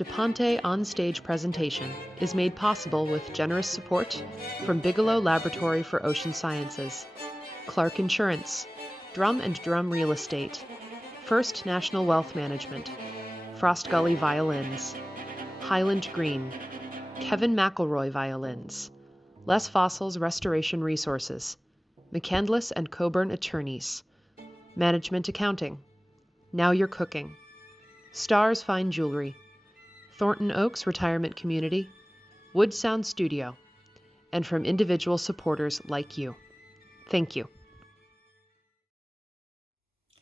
DaPonte Onstage presentation is made possible with generous support from Bigelow Laboratory for Ocean Sciences, Clark Insurance, Drum and Drum Real Estate, First National Wealth Management, Frost Gully Violins, Highland Green, Kevin McElroy Violins, Les Fossils Restoration Resources, McCandless and Coburn Attorneys, Management Accounting, Now You're Cooking, Stars Fine Jewelry, Thornton Oaks Retirement Community, Wood Sound Studio, and from individual supporters like you. Thank you.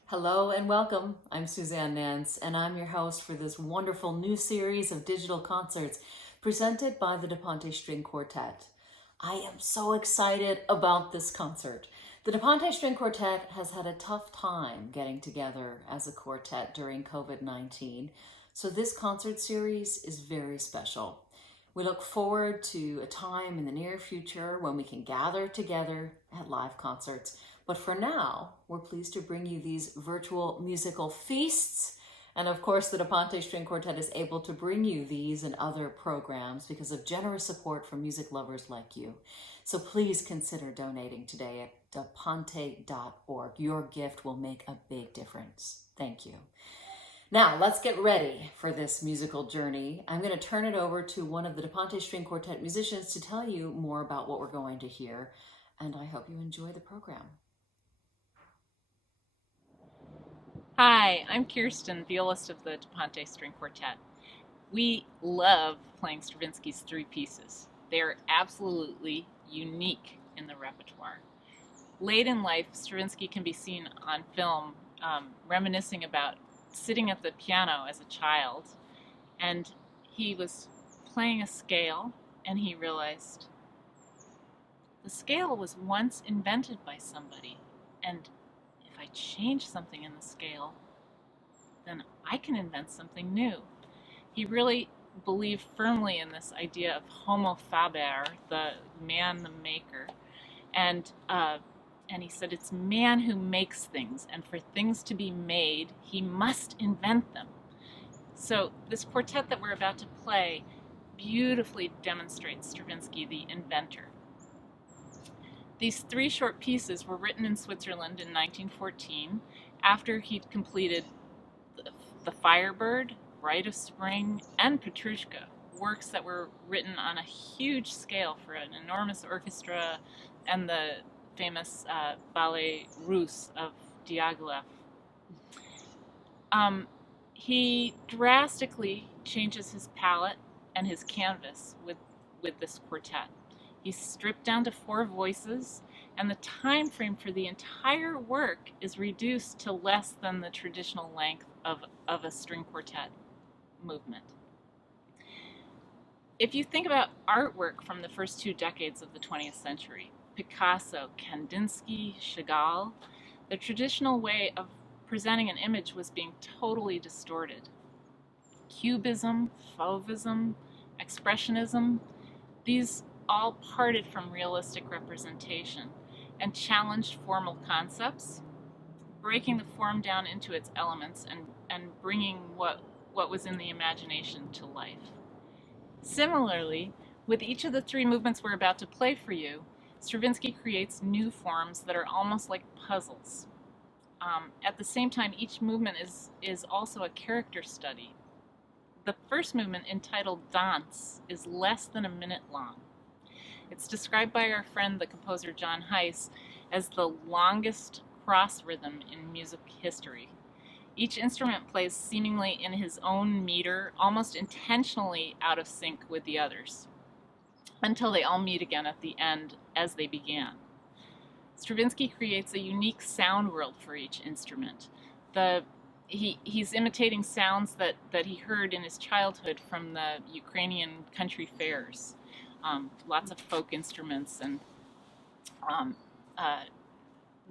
Hello and welcome. I'm Suzanne Nance, and I'm your host for this wonderful new series of digital concerts presented by the DaPonte String Quartet. I am so excited about this concert. The DaPonte String Quartet has had a tough time getting together as a quartet during COVID-19, so this concert series is very special. We look forward to a time in the near future when we can gather together at live concerts. But for now, we're pleased to bring you these virtual musical feasts. And of course, the DaPonte String Quartet is able to bring you these and other programs because of generous support from music lovers like you. So please consider donating today at daponte.org. Your gift will make a big difference. Thank you. Now, let's get ready for this musical journey. I'm going to turn it over to one of the DaPonte String Quartet musicians to tell you more about what we're going to hear. And I hope you enjoy the program. Hi, I'm Kirsten, violist of the DaPonte String Quartet. We love playing Stravinsky's three pieces. They are absolutely unique in the repertoire. Late in life, Stravinsky can be seen on film reminiscing about sitting at the piano as a child, and he was playing a scale, and he realized the scale was once invented by somebody, and if I change something in the scale, then I can invent something new. He really believed firmly in this idea of homo faber, the man, the maker, and he said it's man who makes things, and for things to be made, he must invent them. So this quartet that we're about to play beautifully demonstrates Stravinsky, the inventor. These three short pieces were written in Switzerland in 1914 after he'd completed The Firebird, Rite of Spring, and Petrushka, works that were written on a huge scale for an enormous orchestra and the famous Ballet Russe of Diaghilev. He drastically changes his palette and his canvas with this quartet. He's stripped down to 4 voices, and the time frame for the entire work is reduced to less than the traditional length of a string quartet movement. If you think about artwork from the first 2 decades of the 20th century, Picasso, Kandinsky, Chagall, the traditional way of presenting an image was being totally distorted. Cubism, Fauvism, Expressionism, these all parted from realistic representation and challenged formal concepts, breaking the form down into its elements and bringing what was in the imagination to life. Similarly, with each of the 3 movements we're about to play for you, Stravinsky creates new forms that are almost like puzzles. At the same time, each movement is also a character study. The first movement, entitled Dance, is less than a minute long. It's described by our friend, the composer John Heiss, as the longest cross rhythm in music history. Each instrument plays seemingly in his own meter, almost intentionally out of sync with the others, until they all meet again at the end as they began. Stravinsky creates a unique sound world for each instrument. He's imitating sounds that he heard in his childhood from the Ukrainian country fairs. Lots of folk instruments, and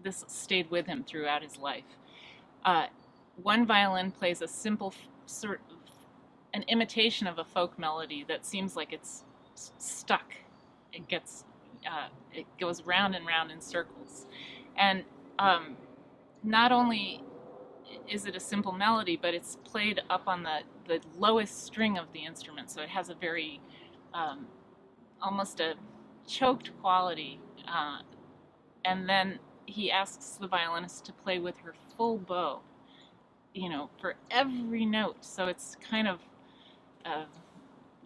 this stayed with him throughout his life. One violin plays a simple an imitation of a folk melody that seems like it's stuck. It goes round and round in circles, and not only is it a simple melody, but it's played up on the lowest string of the instrument, so it has a very almost a choked quality. And then he asks the violinist to play with her full bow, for every note. So it's kind of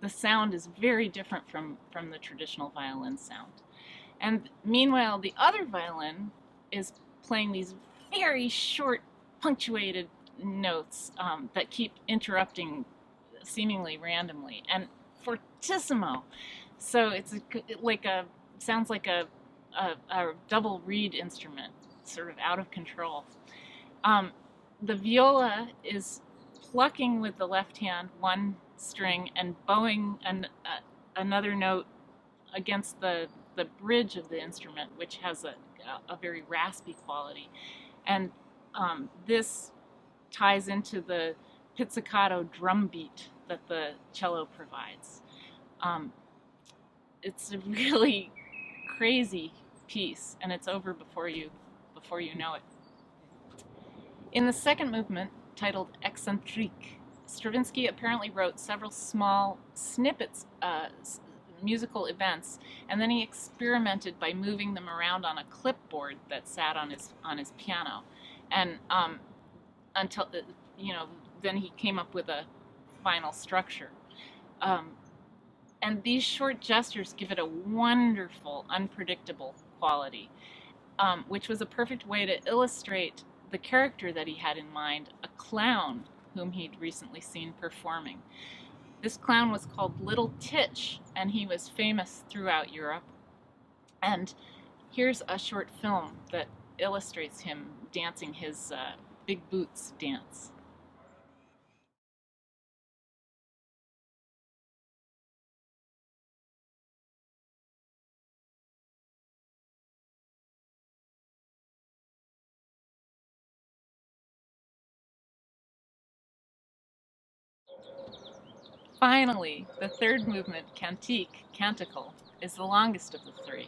the sound is very different from the traditional violin sound. And meanwhile, the other violin is playing these very short, punctuated notes that keep interrupting seemingly randomly, and fortissimo. So it's sounds like a double reed instrument, sort of out of control. The viola is plucking with the left hand one string and bowing another note against the bridge of the instrument, which has a very raspy quality. And this ties into the pizzicato drum beat that the cello provides. It's a really crazy piece, and it's over before you know it. In the second movement, titled Excentrique, Stravinsky apparently wrote several small snippets, musical events, and then he experimented by moving them around on a clipboard that sat on his piano, and until then he came up with a final structure. And these short gestures give it a wonderful, unpredictable quality, which was a perfect way to illustrate the character that he had in mind, a clown whom he'd recently seen performing. This clown was called Little Titch, and he was famous throughout Europe. And here's a short film that illustrates him dancing his big boots dance. Finally, the third movement, Cantique, Canticle, is the longest of the three,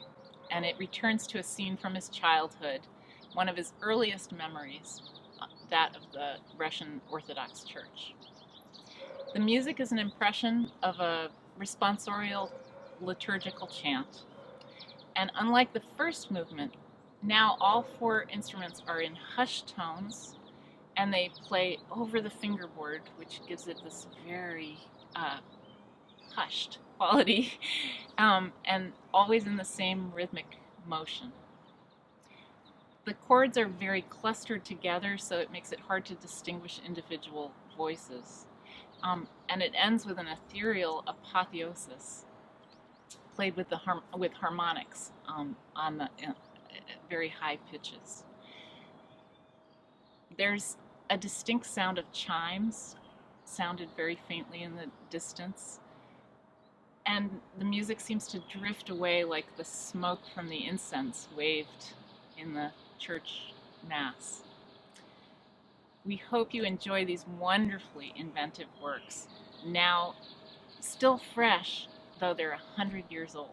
and it returns to a scene from his childhood, one of his earliest memories, that of the Russian Orthodox Church. The music is an impression of a responsorial liturgical chant, and unlike the first movement, now all four instruments are in hushed tones, and they play over the fingerboard, which gives it this very hushed quality, and always in the same rhythmic motion. The chords are very clustered together, so it makes it hard to distinguish individual voices. And it ends with an ethereal apotheosis, played with harmonics on the very high pitches. There's a distinct sound of chimes, sounded very faintly in the distance, and the music seems to drift away like the smoke from the incense waved in the church mass. We hope you enjoy these wonderfully inventive works, now still fresh, though they're 100 years old.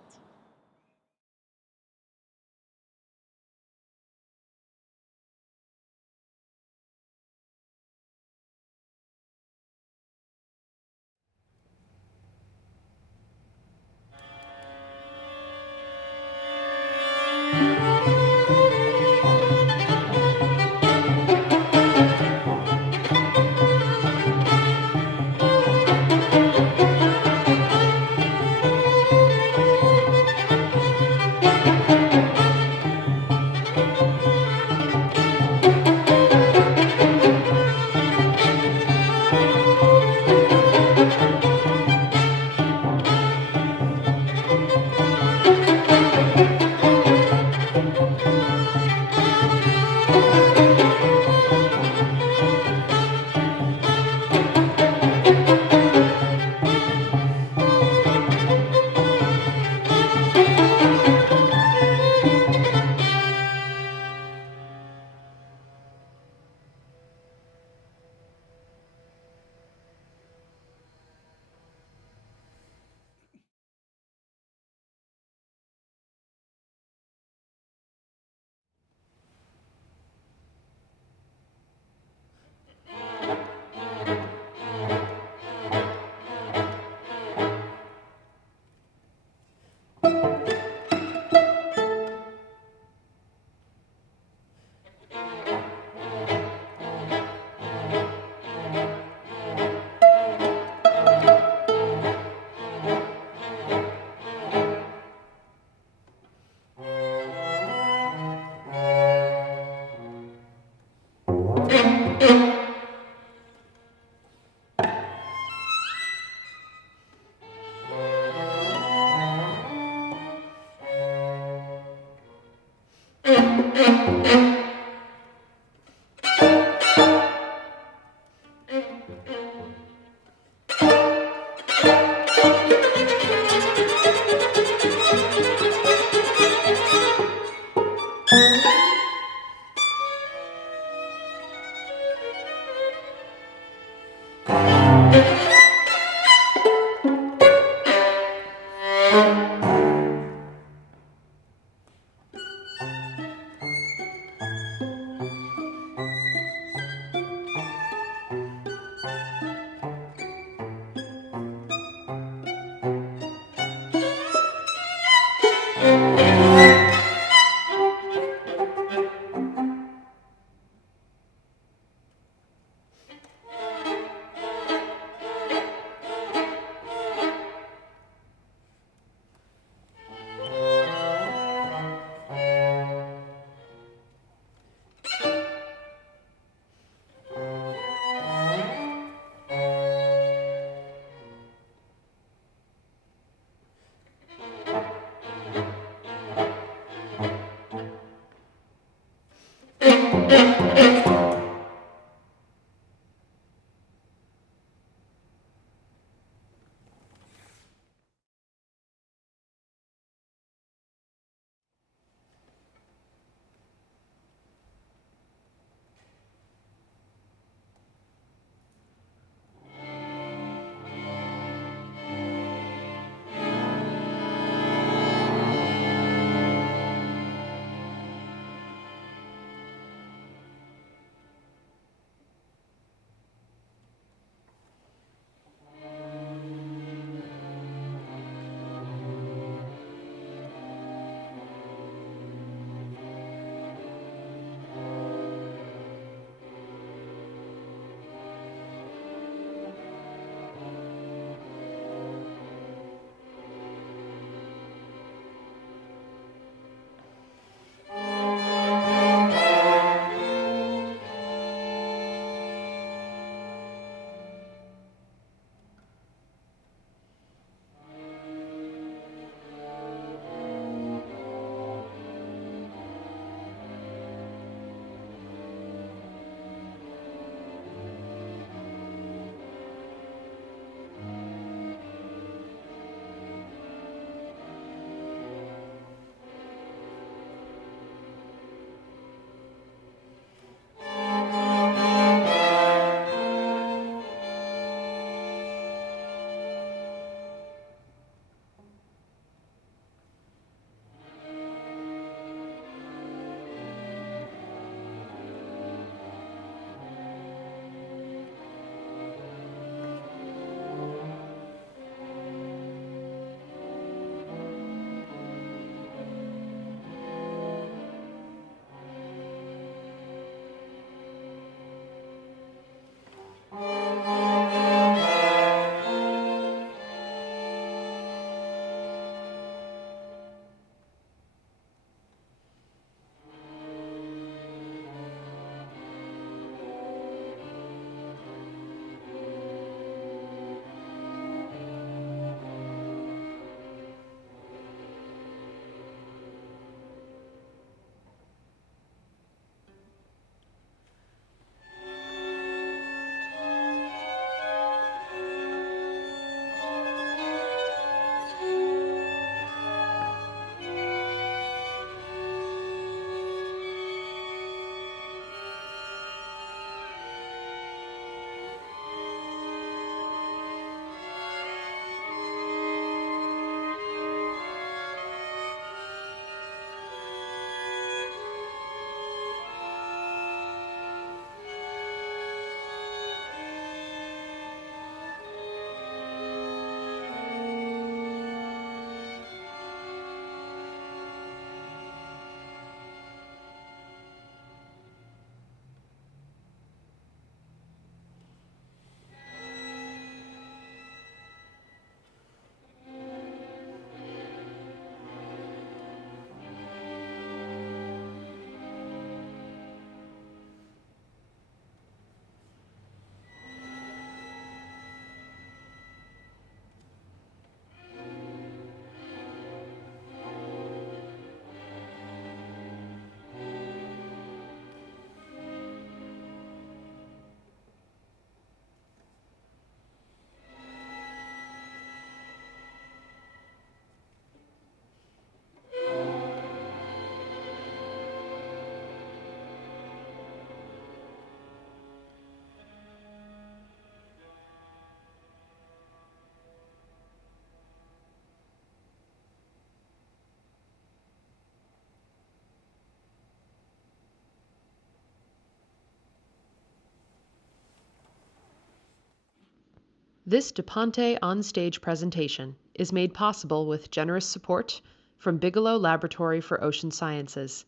This DaPonte Onstage presentation is made possible with generous support from Bigelow Laboratory for Ocean Sciences,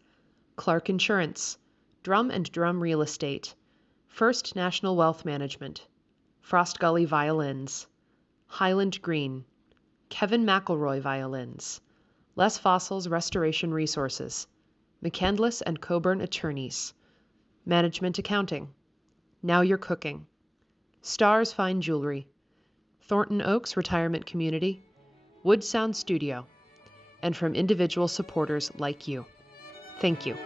Clark Insurance, Drum and Drum Real Estate, First National Wealth Management, Frost Gully Violins, Highland Green, Kevin McElroy Violins, Les Fossils Restoration Resources, McCandless and Coburn Attorneys, Management Accounting, Now You're Cooking, Stars Fine Jewelry, Thornton Oaks Retirement Community, Wood Sound Studio, and from individual supporters like you. Thank you.